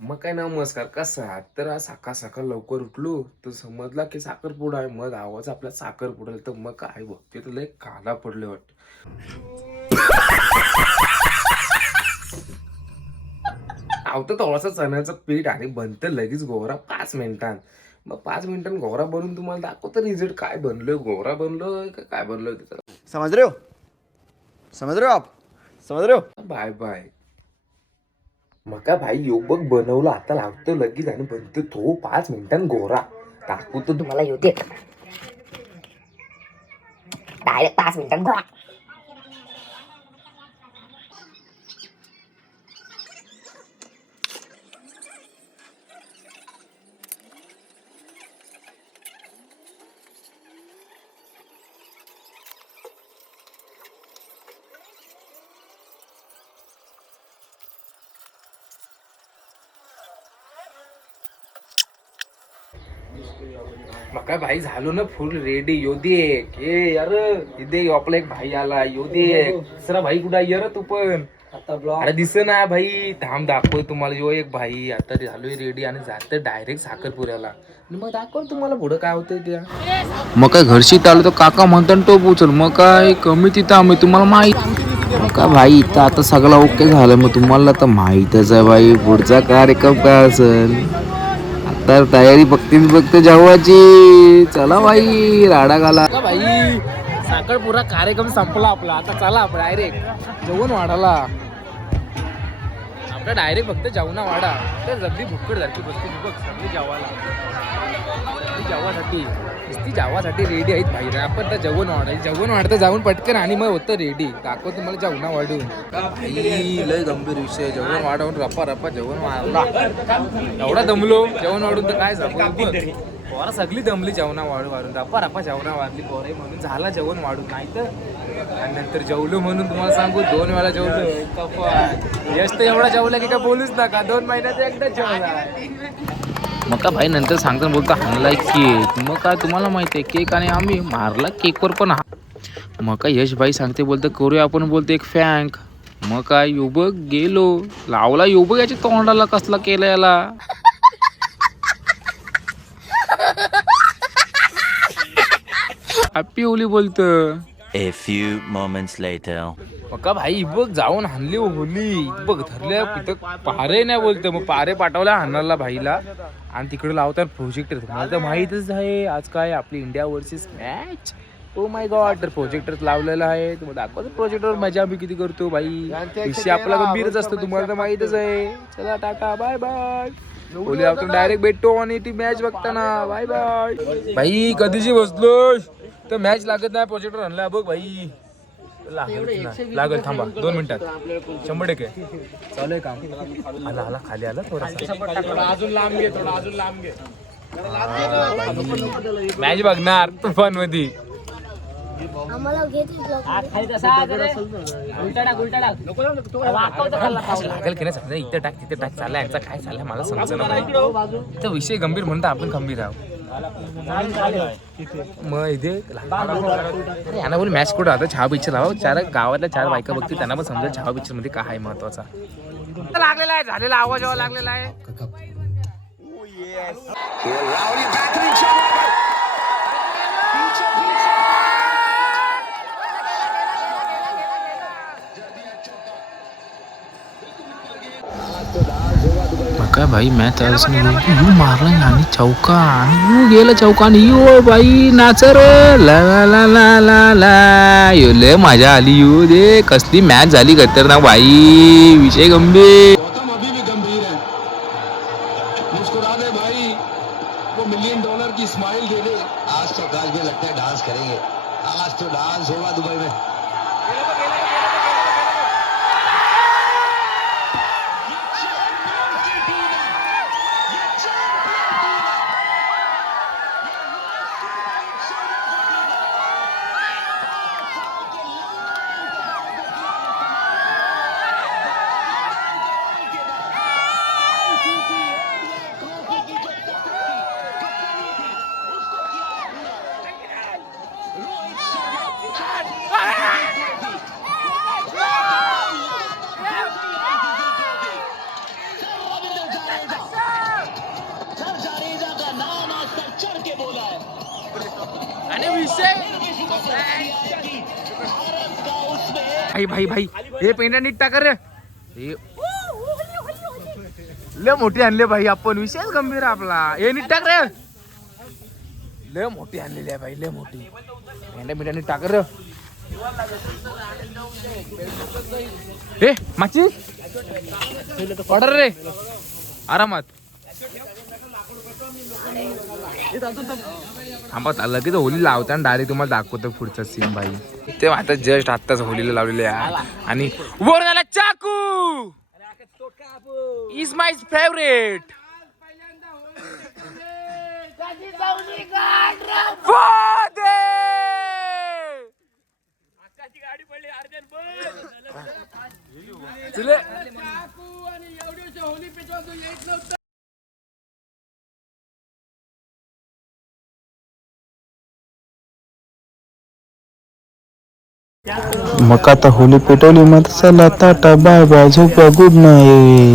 मग काय नमस्कार, कसा आहात? तर आज सकाळ सकाळ लवकर उठलो तर समजला की साखरपुडा आहे. मग आवाज आपला साखरपुडा तर मग काय बघते तर लय काला पडले वाटत. आवतं थोडासा चण्याचं पीठ आणि बनतं लगेच गोरा 5 मिनिटांत. मग 5 मिनिटांत गोरा बनवून तुम्हाला दाखवतो रिझल्ट काय बनलोय, गोरा बनलोय का काय बनलोय त्याचा. समझ रहे हो? समझ रहे हो आप? समझ रहे हो? Bye bye. मग काय भाई योबक बनवलं आता लागतं लगेच आणि बनतो तो 5 मिनिटांत गोरा. दाखवतो तुम्हाला येऊ दे डायरेक्ट 5 मिनिटांत गोळा. मग काय भाई झालो ना फुल रेडी. यो दे ए यार, इथे आपला एक भाई आला. यो दे दुसरा भाई कुठं आहे? तू पण अरे दिस ना भाई. थांब दाखव तुम्हाला. यो एक भाई आता झालोय रेडी आणि जात डायरेक्ट साखरपुऱ्याला. मग दाखव तुम्हाला पुढं काय होतंय त्या. मग काय घरशी आलो तर काका म्हणतात टोप उचल. मग काय कमी तिथं आम्ही तुम्हाला माहित. मग काय भाई इथं आता सगळं ओके झालं. मग तुम्हाला तर माहीतच आहे भाई पुढचा कार्यक्रम काय असेल. आता तयारी बघते जेवायची. चला भाई राडा घाला. भाई साखरपुरा कार्यक्रम संपला आपला. आता चला डायरेक्ट जेवण वाढायला. आपला डायरेक्ट फक्त जेवणा वाढा. तर जगदी भुक्कड सारखी बसते बघ सगळी जेवासाठी. ती जेवासाठी रेडी आहेत भाई. आपण तर जेवण वाढायचं. जेवण वाढतं जाऊन पटकन आणि मग होतं रेडी. दाखव तुम्हाला जेवणा वाढून. भाई लय गंभीर विषय. जेवण वाढवून रप्पा जेवण वाढला. एवढा दमलो जेवण वाढून तर काय सांगू. पोरा सगळी दमली जेवणा वाढून रप्पा जेवणा वाढली पोरे म्हणून झाला जेवण वाढून. नाही तर आणि नंतर जेवलो म्हणून तुम्हाला सांगू 2 वेळा जेवलो. यश तर एवढा जेवला की काय बोलूच नका. 2 महिन्यात एकदाच जेवला. मग काय भाई नंतर सांगताना बोलता हाणलाय केक. मग काय तुम्हाला माहिती आहे केक आणि आम्ही मारला केकवर पण. मग काय यश भाई सांगते बोलतं करूया आपण बोलतो एक फँक. मग काय युबक गेलो लावला. युबक याच्या तोंडाला कसला केला याला. हॅपी होली बोलतं. A few moments later. मग का भाई बघ जाऊन हाणली होली. बघ धरल्या तिथं पारे नाही बोलतं. मग पारे पाठवल्या हाणाला भाईला. आणि तिकडे लावतात प्रोजेक्टर. तुम्हाला तर माहीतच आहे आज काय आपली India versus match. Oh my God. तर प्रोजेक्टर लावलेलं आहे. तुम्हाला दाखवतो प्रोजेक्टवर मजा आम्ही किती करतो भाई. विषय आपला गंभीरच असतो तुम्हाला तर माहीतच आहे. चला टाटा बाय बाय. होली आपण डायरेक्ट भेटतो आणि ती मॅच बघताना. Bye bye. भाई कधीची बसलोय तर मॅच लागत नाही. प्रोजेक्टर आणला बघ भाई. लागल थांबा 2 मिनिटात 100% चालू आहे काम. आला खाली आला थोडा अजून लांब घे. मॅच बघणार तुफान मध्ये. लागेल की नाही समजा. इथे टाक तिथे टाक चाललाय यांचा काय चाललाय मला समजलं नाही. तर विषय गंभीर म्हणून आपण गंभीर आहोत. मग इथे यांना बोल मॅच कुठं आता. चहा पिक्चर लावा. 4 गावातल्या 4 बायका बघतील त्यांना पण समजा चहा पिक्चर मध्ये काय आहे महत्वाचा. लागलेला आहे झालेला आवाज यावा लागलेला आहे. काय भाई मॅच यू मारला आणि चौका आणि यू गेला चौका आणि यू भाई नाचर ला ला ला ला ला ला. यो लय मजा आली. यू दे कसली मॅच झाली खतरनाक भाई. विषय गंभीर. अभी भी गंभीर है. मुस्कुरा दे भाई. वो $1 मिलियन की स्माइल दे दे. आज तो गाल में लगता है डांस करेंगे. आज तो डांस होगा दुबई में. भाई भाई भाई हे पेंड्या नीट टाका रे हे लय मोठी आणले भाई आपण विशेष गंभीर आपला हे नीट टाक रे लय मोठी आणलेली आहे भाई लय मोठी पेंड्या मिठ्या नीट टाक रे हे माची ऑर्डर रे आरामात थांबा लगेच होली लावताना डायरेक्ट तुम्हाला दाखवतो पुढचा सीन भाई ते आता जस्ट आत्ताच होलीला लावलेले आहे आणि वर झाला चाकू इज माय फेवरेट मग आता होली पेटवली मग चला टाटा बाय बाय झोपा गुड नाईट.